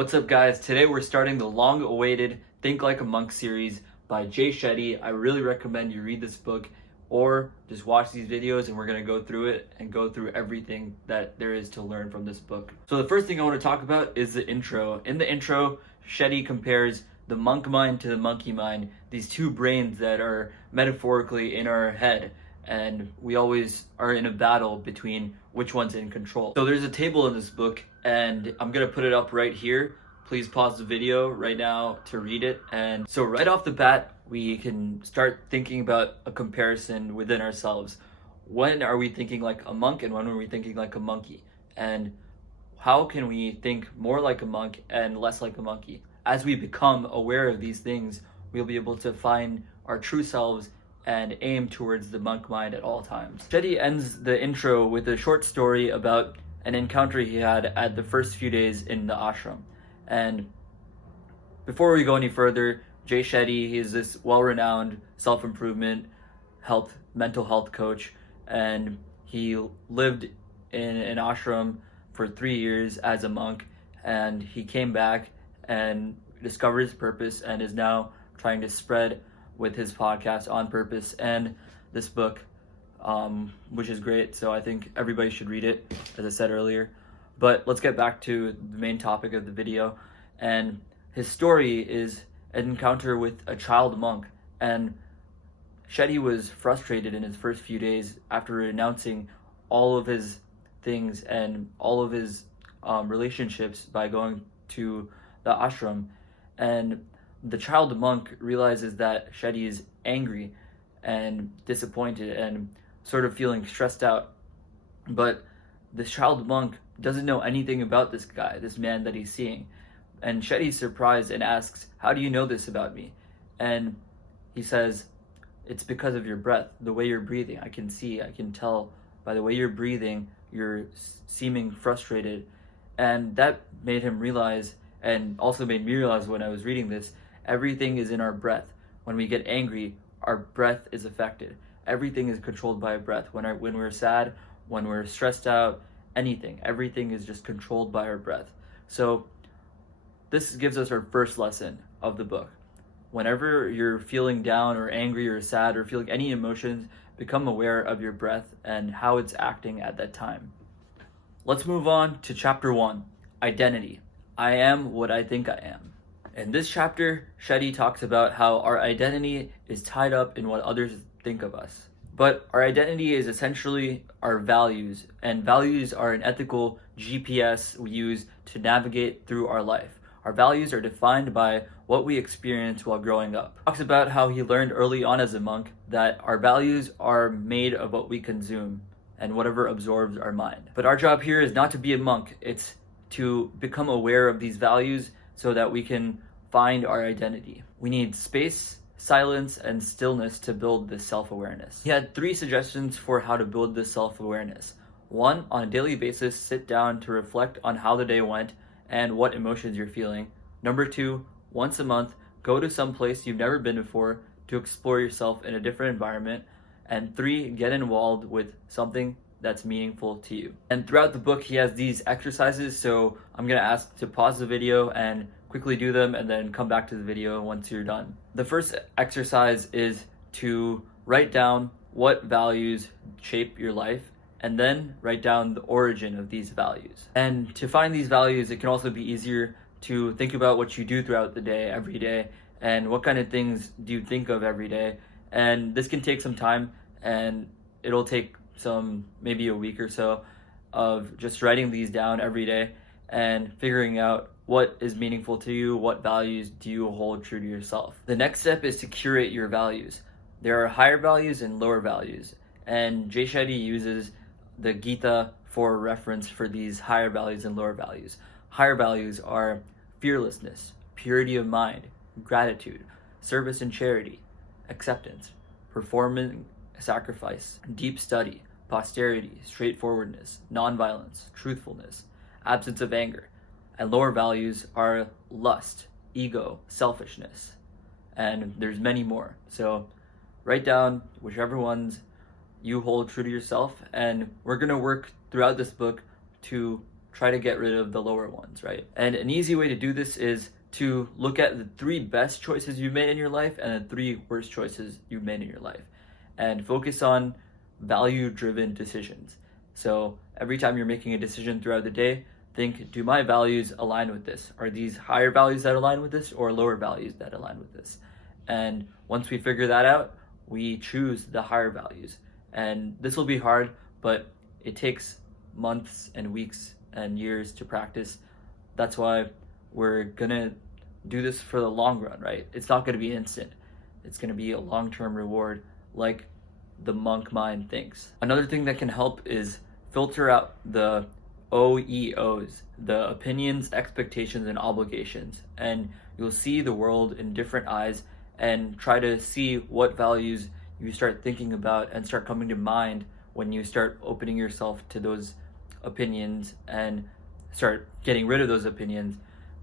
What's up, guys? Today we're starting the long-awaited Think Like a Monk series by Jay Shetty. I really recommend you read this book or just watch these videos, and we're going to go through it and go through everything that there is to learn from this book. So the first thing I want to talk about is the intro. In the intro, Shetty compares the monk mind to the monkey mind, these two brains that are metaphorically in our head, and we always are in a battle between which one's in control. So there's a table in this book, and I'm gonna put it up right here. Please pause the video right now to read it. And so right off the bat, we can start thinking about a comparison within ourselves. When are we thinking like a monk, and when are we thinking like a monkey? And how can we think more like a monk and less like a monkey? As we become aware of these things, we'll be able to find our true selves and aim towards the monk mind at all times. Shetty ends the intro with a short story about an encounter he had at the first few days in the ashram. And before we go any further, Jay Shetty, he is this well-renowned self-improvement, mental health coach, and he lived in an ashram for 3 years as a monk, and he came back and discovered his purpose and is now trying to spread with his podcast On Purpose and this book, which is great. So I think everybody should read it, as I said earlier. But let's get back to the main topic of the video. And his story is an encounter with a child monk. And Shetty was frustrated in his first few days after renouncing all of his things and all of his relationships by going to the ashram. And the child monk realizes that Shetty is angry and disappointed and sort of feeling stressed out. But the child monk doesn't know anything about this guy, this man that he's seeing. And Shetty's surprised and asks, "How do you know this about me?" And he says, "It's because of your breath, the way you're breathing. I can tell by the way you're breathing, you're seeming frustrated." And that made him realize, and also made me realize when I was reading this, everything is in our breath. When we get angry, our breath is affected. Everything is controlled by our breath. When we're sad, when we're stressed out, everything is just controlled by our breath. So this gives us our first lesson of the book. Whenever you're feeling down or angry or sad or feeling any emotions, become aware of your breath and how it's acting at that time. Let's move on to chapter 1, Identity. I am what I think I am. In this chapter, Shetty talks about how our identity is tied up in what others think of us. But our identity is essentially our values, and values are an ethical GPS we use to navigate through our life. Our values are defined by what we experience while growing up. He talks about how he learned early on as a monk that our values are made of what we consume and whatever absorbs our mind. But our job here is not to be a monk, it's to become aware of these values so that we can find our identity. We need space, silence, and stillness to build this self-awareness. He had 3 suggestions for how to build this self-awareness. 1, on a daily basis, sit down to reflect on how the day went and what emotions you're feeling. Number 2, once a month, go to some place you've never been before to explore yourself in a different environment. And 3, get involved with something that's meaningful to you. And throughout the book, he has these exercises, so I'm gonna ask to pause the video and quickly do them and then come back to the video once you're done. The first exercise is to write down what values shape your life, and then write down the origin of these values. And to find these values, it can also be easier to think about what you do throughout the day, every day, and what kind of things do you think of every day. And this can take some time, and it'll take maybe a week or so of just writing these down every day and figuring out what is meaningful to you, what values do you hold true to yourself. The next step is to curate your values. There are higher values and lower values, and Jay Shetty uses the Gita for reference for these higher values and lower values. Higher values are fearlessness, purity of mind, gratitude, service and charity, acceptance, performing sacrifice, deep study, posterity, straightforwardness, nonviolence, truthfulness, absence of anger. And lower values are lust, ego, selfishness, and there's many more. So write down whichever ones you hold true to yourself, and we're going to work throughout this book to try to get rid of the lower ones, right? And an easy way to do this is to look at the 3 best choices you've made in your life and the 3 worst choices you've made in your life, and focus on value-driven decisions. So every time you're making a decision throughout the day, think, do my values align with this? Are these higher values that align with this or lower values that align with this? And once we figure that out, we choose the higher values. And this will be hard, but it takes months and weeks and years to practice. That's why we're gonna do this for the long run, right? It's not gonna be instant. It's gonna be a long-term reward, like the monk mind thinks. Another thing that can help is filter out the OEOs, the opinions, expectations, and obligations. And you'll see the world in different eyes and try to see what values you start thinking about and start coming to mind when you start opening yourself to those opinions and start getting rid of those opinions.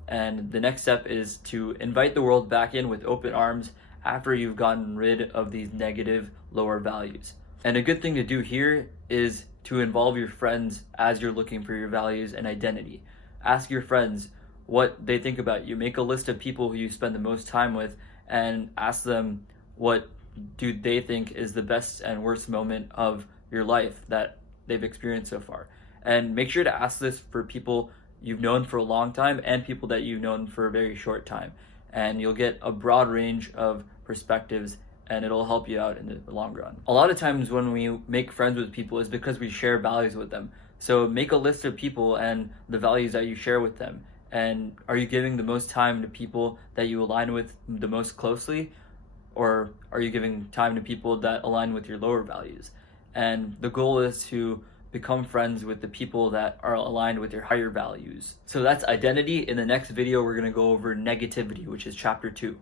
And the next step is to invite the world back in with open arms after you've gotten rid of these negative lower values. And a good thing to do here is to involve your friends as you're looking for your values and identity. Ask your friends what they think about you. Make a list of people who you spend the most time with and ask them what do they think is the best and worst moment of your life that they've experienced so far. And make sure to ask this for people you've known for a long time and people that you've known for a very short time. And you'll get a broad range of perspectives and it'll help you out in the long run. A lot of times when we make friends with people is because we share values with them. So make a list of people and the values that you share with them. And are you giving the most time to people that you align with the most closely? Or are you giving time to people that align with your lower values? And the goal is to become friends with the people that are aligned with your higher values. So that's identity. In the next video, we're gonna go over negativity, which is chapter 2.